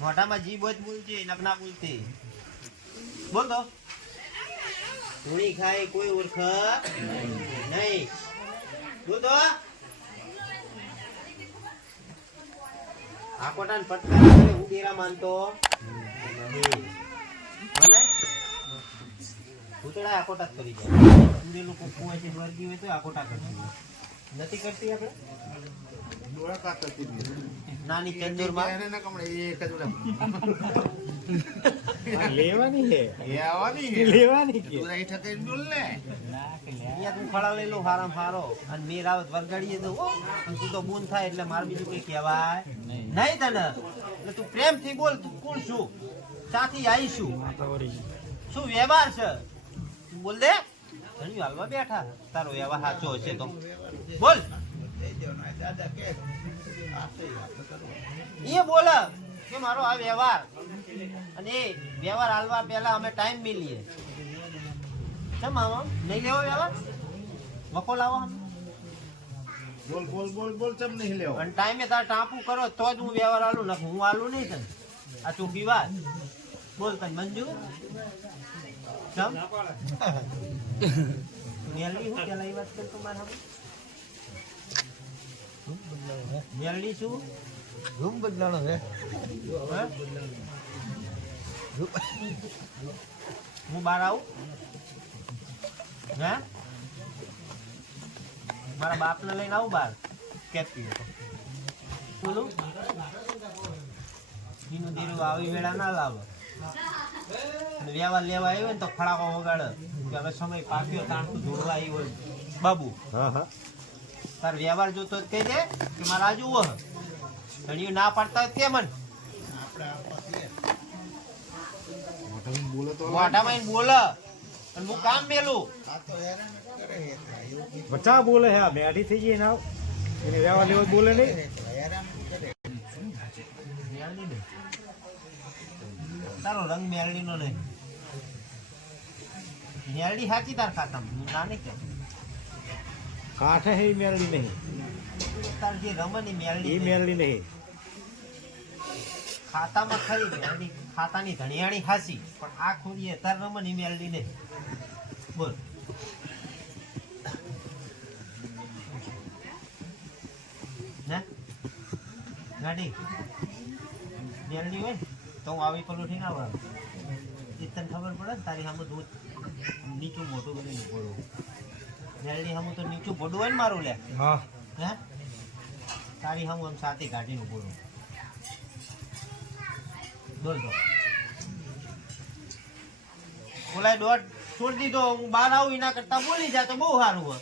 મોઢામાં જીભ જ બોલજે નકના બોલતી બોલ તો. ધૂણી ખાય કોઈ ઓળખ નહીં. બોલ તો. આકોટા ને પટકા હું ડેરા માનતો. મને? મનાય આકોટા કરી જાય ઉડેલું કોકું હોય છે વર્ગી હોય તો આકોટા કરતી નથી કરતી આપણે? નાની ચંદુરમાં? લેવાની છે. લેવાની કે અહીંયા તું ખડા લઈ લો હારામ હારો. અને મેર આવે વરગાડીએ તો તું તો બૂન થાય એટલે માર બીજું કઈ કહેવાય. નહીં. તને? એટલે તું પ્રેમથી બોલ તું કોણ છું? સાથી આવીશું શું વ્યવહાર છે? બોલ દે. ઘણી હાલવા બેઠા. તારો વ્યવહાર સાચો હશે તો. બોલ. એ બોલ કે મારો આ વ્યવહાર. અને એ વ્યવહાર હાલવા પહેલા અમે ટાઈમ બી લઈએ કેમ મામા? નહીં લેવો વ્યવહાર? વકો લાવો અમે બોલ બોલ બોલ બોલ ચમ નહીં લેવો? અને ટાઈમે તાર ટાંપુ કરો તો જ હું વ્યવહાર આલું નાખું હું આલું નહીં તને. આ ચોખ્ખી વાત. બોલ તને મંજુ? ચમ? હું પેલા એ વાત કર મારા મેલડી શું? રૂમ બદલાણો છે હે? હું બહાર આવું? હે? મારા બાપને લઈને આવું બહાર? કેતી બોલું? દીનું દીનું આવી વેળા ના લાવે. વ્યવહાર લેવા આવ્યો ને તો ફળાકો વગાડે. કે હવે સમય પાક્યો તાણતું જોડવા આવ્યો હોય. બાબુ હા હા. તાર વ્યવહાર જોતો જ કહી દે કે મારે આ જુઓ ઘણી ના પાડતા હોય તે મન. બોલો તો મોઢામાં આઈને બોલે. અને હું કામ મેલું? બચા બોલે છે આ? થઈ ગઈ ના એને વ્યવહાર લેવો બોલે નહીં. તારો રંગ મેળડી નો નહીં. મેળડી સાચી તાર ખાતા હું ના નહીં કહું. કાંઠે હે ઈ મેળવી નહીં. તાર જે રમે ને એ મેળવી નહીં. મેળવી નહીં. ખાતામાં ખરી મેળવી ખાતાની ધણિયાણી હાસી પણ આ ખુરી અત્યારે રમણ ને મેળવી નહીં. બોલ. ને? ગાડી? મેળવી હોય તો હું આવી પલોઠી ના આવે એ તને ખબર પડે ને તારી સામે દૂધ નીચું મોટું કરીને પડું મેળવી સામે તો નીચું ભોડું હોય ને મારું લે. હા. હે? તારી હમ આમ સાથે કાઢીને બોલું બોલ તો બોલાય દોઢ છોડી દીધો. હું બહાર આવું એના કરતા બોલી જાય તો બહુ સારું હોય.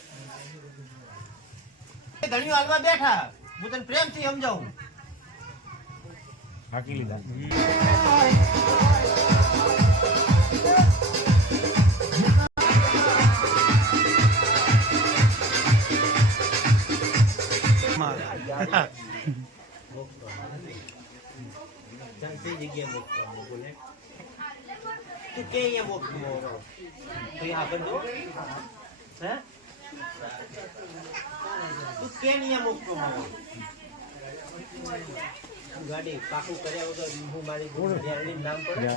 એ ઘણીઓ હાલવા બેઠા. હું તને પ્રેમથી સમજાવું. હાકી લીધા. કઈ જગ્યાએ મોકલવાનું બોલે તું કે અહીંયા મોકલો તો હે તું કે અહીંયા મોકલો મારો ગાડી પાકું કર્યા વગર હું મારી બેરડી નામ પડે?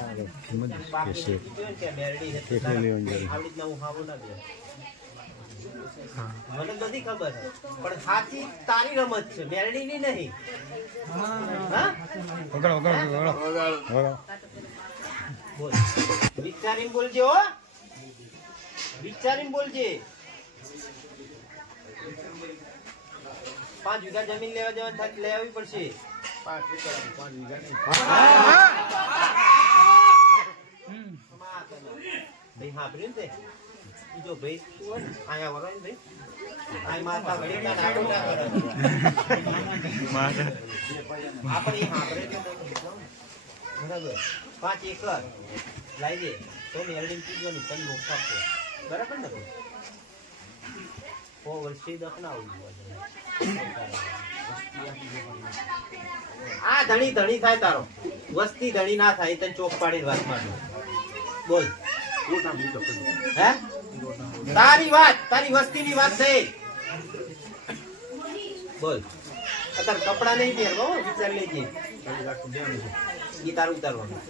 પાકી નથી કે બેરડી છે? આવી રીતના હું ખાવું ના દે મને બધી ખબર. છે પણ સાચી તારી રમત છે બેરડીની નહીં. હા? વગાડો વગાડો વગાડો વગાડો બોલ. વિચારીને બોલજે હો. વિચારીને બોલજે. પાંચ વીઘા જમીન લેવા જવાનું થાય લઈ આવવી પડશે. પાંચ વીઘા પાંચ વીઘા ને હા ભાઈ તું? આયા ને ભાઈ. આય માતા વળી ના નાટો ના કરે. આપણે ઈ સાંભળે તો બરાબર? પાંચ એકર. લાવી દે. તો મેરડીને કીધો ને તને મોક્ષ આપો. બરાબર ને ભાઈ? ઓ વર્ષે દફનાવું આ ધણી ધણી થાય તારો. વસ્તી ધણી ના થાય તને ચોક પાડી વાતમાં બોલ. હે? તારી વાત તારી વસ્તીની વાત છે. બોલ. અત્યારે કપડા નહીં પહેરવો હો, વિચાર લેજે. એ તારું ઉતારવાનું.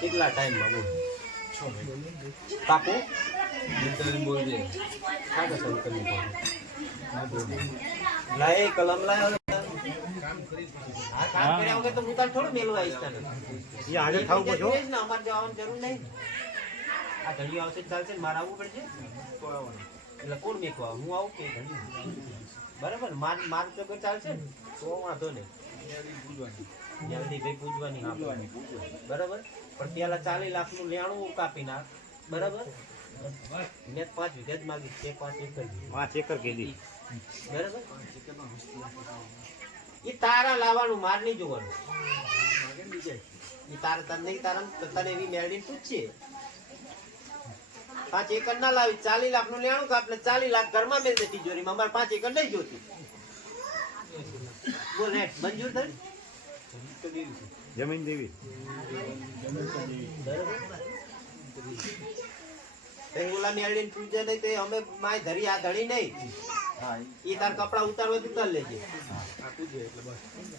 કેટલા ટાઈમમાં બોલ. પાકું કાકા શરૂ. લાય કલમ લાય કામ કર્યા વગર તો હું તારે થોડું મેલું આવીશ તને. એ હાજર પડશે હો. એ જ ને, અમારે જવાની જરૂર નહીં. આ ઘડીઓ આવશે ચાલશે મારે આવવું પડશે? એટલે કોણ મેકવા હું આવું કે ધણી બરાબર? માર માર તો ચાલશે ને? તો વાંધો નહીં. પૂજવાની બરાબર? પણ પેલા ચાલીસ લાખનું લેણું કાપી નાખ. બરાબર? મેં પાંચ વીઘા જ માગી. તે પાંચ એકર પાંચ એકર કીધી બરાબર? એ તારા લાવવાનું માર નહીં જોવાનું. એ તારા તને નહીં તારા તને એવી મેળવી પૂછશે પાંચ એકર ના લાવી ચાલી લાખનું લેણું કાપ ને ચાલી લાખ ઘરમાં મેળવે તિજોરીમાં. અમારે પાંચ એકર નહીં જોતી. બોલ હેઠ મંજૂર થઈ જમીન દેવી ઓલા મેળવીને પૂજે નહીં તે અમે માય ધરી આ ધડી નહીં. એ તાર કપડા ઉતારવા તો ઉતાર લેજે.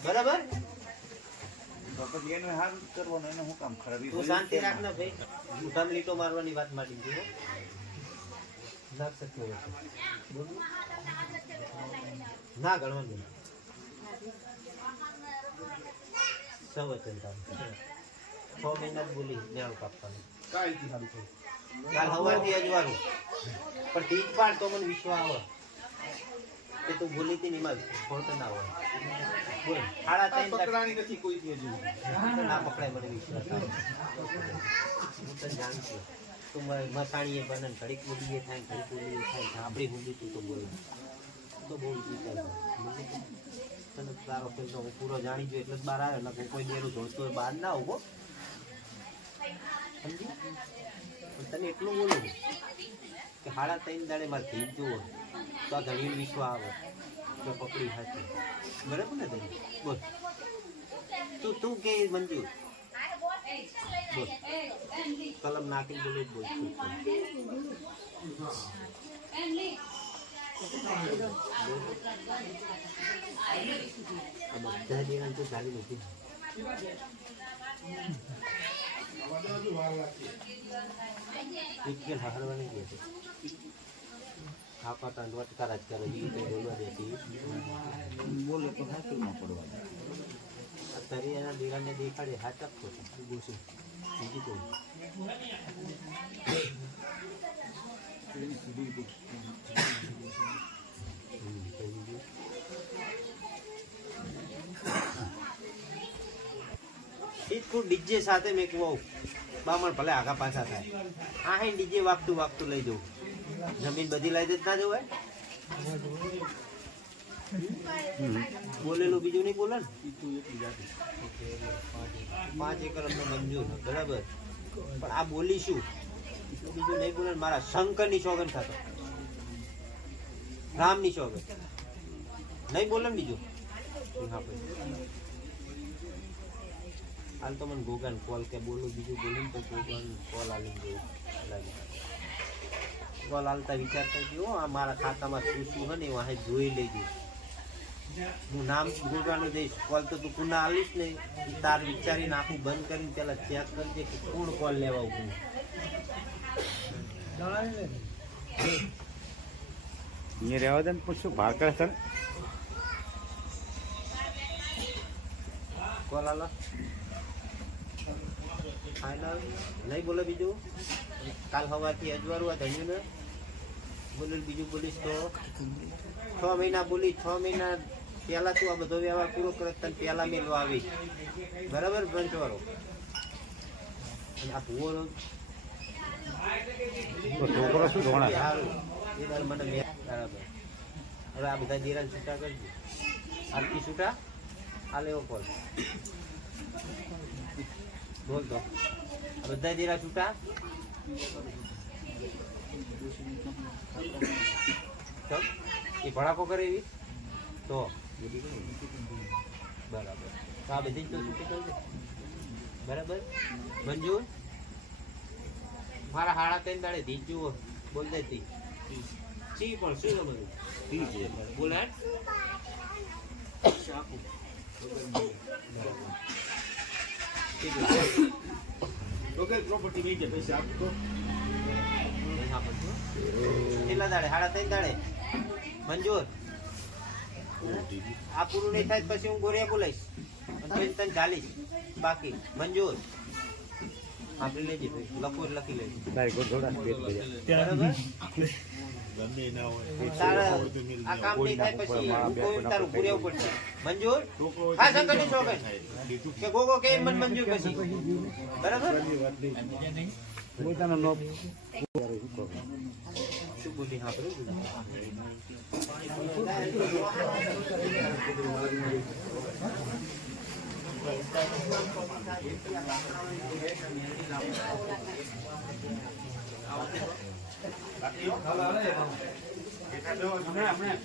બરાબર? તું શાંતિ રાખ ને ભાઈ. ઉઠામ લીટો મારવાની વાત માંડી દીધો નાખ શકતો બોલો. ના ગણવાનું સવચન તારું. છ મહિના બોલી ન્યાણું કાપવાનું. કાલ સવારથી અજવાળું. પણ ટીચ પાડ તો મને વિશ્વાસ આવે. કે તું ભૂલી તી નિમલ ખોટ ના હોય. બોલ. સાડા ત્રણ તક- ના પકડાય મને વિશ્વાસ હું. તને જાણ છું. તું મસાણીએ બને ઘડીક બોલીએ થાય ઘડીક બોલીએ થાય આપણી બોલી. તું તો બોલ તો બહુ વિચાર તને તારો કોઈ હું પૂરો જાણી ગયો એટલે જ બહાર આવે એટલે કોઈ દેરું જોડતો હોય બહાર ના ઊભો. તને એટલું બોલું કે હાડા ત્રણ દાડે મારે ભીજ જુઓ તો આ ઘડીને વિશ્વ આવે. તો પકડી હાચી બરાબર ને તને? બોલ. તું તું કે મંજુ? બોલ. કલમ નાખી બોલે. બોલ. બધા દેવાને તો ચાલી નથી. બોલે તો હાથમાં પડવા અત્યારે એના દીરાને દેખાડે હાથ આપતો બીજું કોઈ ઈટકું ડીજે સાથે મેં કહું બામણ ભલે આગા પાછા થાય. આ હે ડીજે વાગતું વાગતું લઈ જવું. જમીન બધી લઈ જ ના જવું બોલેલું બીજું નહીં બોલે ને? પાંચ એકર અમને મંજૂર, બરાબર. પણ આ બોલીશું. બીજું નહીં બોલે મારા શંકરની સોગન થતો રામની સોગન નહીં બોલે ને બીજું? હાલ તો મને ગોગાન કોલ કે બોલું બીજું બોલું તો ગોગાન કોલ આલી જેવું લાગે કોલ આલતા વિચાર કરજો આ મારા ખાતામાં શું શું હે ને એ વાહે જોઈ લેજો હું નામ ગોગાનું દઈશ કોલ તો તું પુના આલીશ ને ઈ તાર વિચારીને આખું બંધ કરીને પેલા ચેક કરજે કે કોણ કોલ લેવા ઉભું અહીંયા રહેવા દે ને પણ શું ભાર કરે છે ને? કોલ આલો ફાઇનલ નહીં બોલે બીજું? કાલ સવારથી અજવાળું આ ધન્યું ને બોલે બીજું બોલીશ તો. છ મહિના બોલી છ મહિના પહેલાં તું આ બધો વ્યવહાર પૂરો કરે તને પહેલાં મેળવા આવી. બરાબર પંચવારો અને આ ભૂવો છોકરો શું ધોણા? એ તારે મને બરાબર. હવે આ બધા જીરાને છૂટા કરજો. આરતી છૂટા? આ લેવો કોલ. બોલ તો. બધા જીરા છૂટા? એ ભડાકો કરે એવી? તો. બરાબર. તો આ બધી જ તો છૂટી કરજો બરાબર? મંજુ? મારા હાડા ત્રણ દાડે ધી જુઓ બોલ દે તી. ચી પણ શું બધું છે બોલે પ્રોપર્ટી લઈ ગયા પૈસા આપતો કેટલા દાડે? સાડા ત્રણ દાડે? મંજૂર? આ પૂરું નહીં થાય પછી હું ગોરિયા બોલાઈશ તને ચાલીશ બાકી મંજૂર? આપણી લેજે. લખવું લખી લેજે. બરાબર? ગમે ના હોય. આ કામ નહીં થાય પછી હું તારું પૂરેવું પડશે. મંજૂર? હા શંકરની છોકરી કે ગોગો કે એમ મંજૂર પછી? બરાબર? પોતાનો નો શું બોલી સાંભળ્યું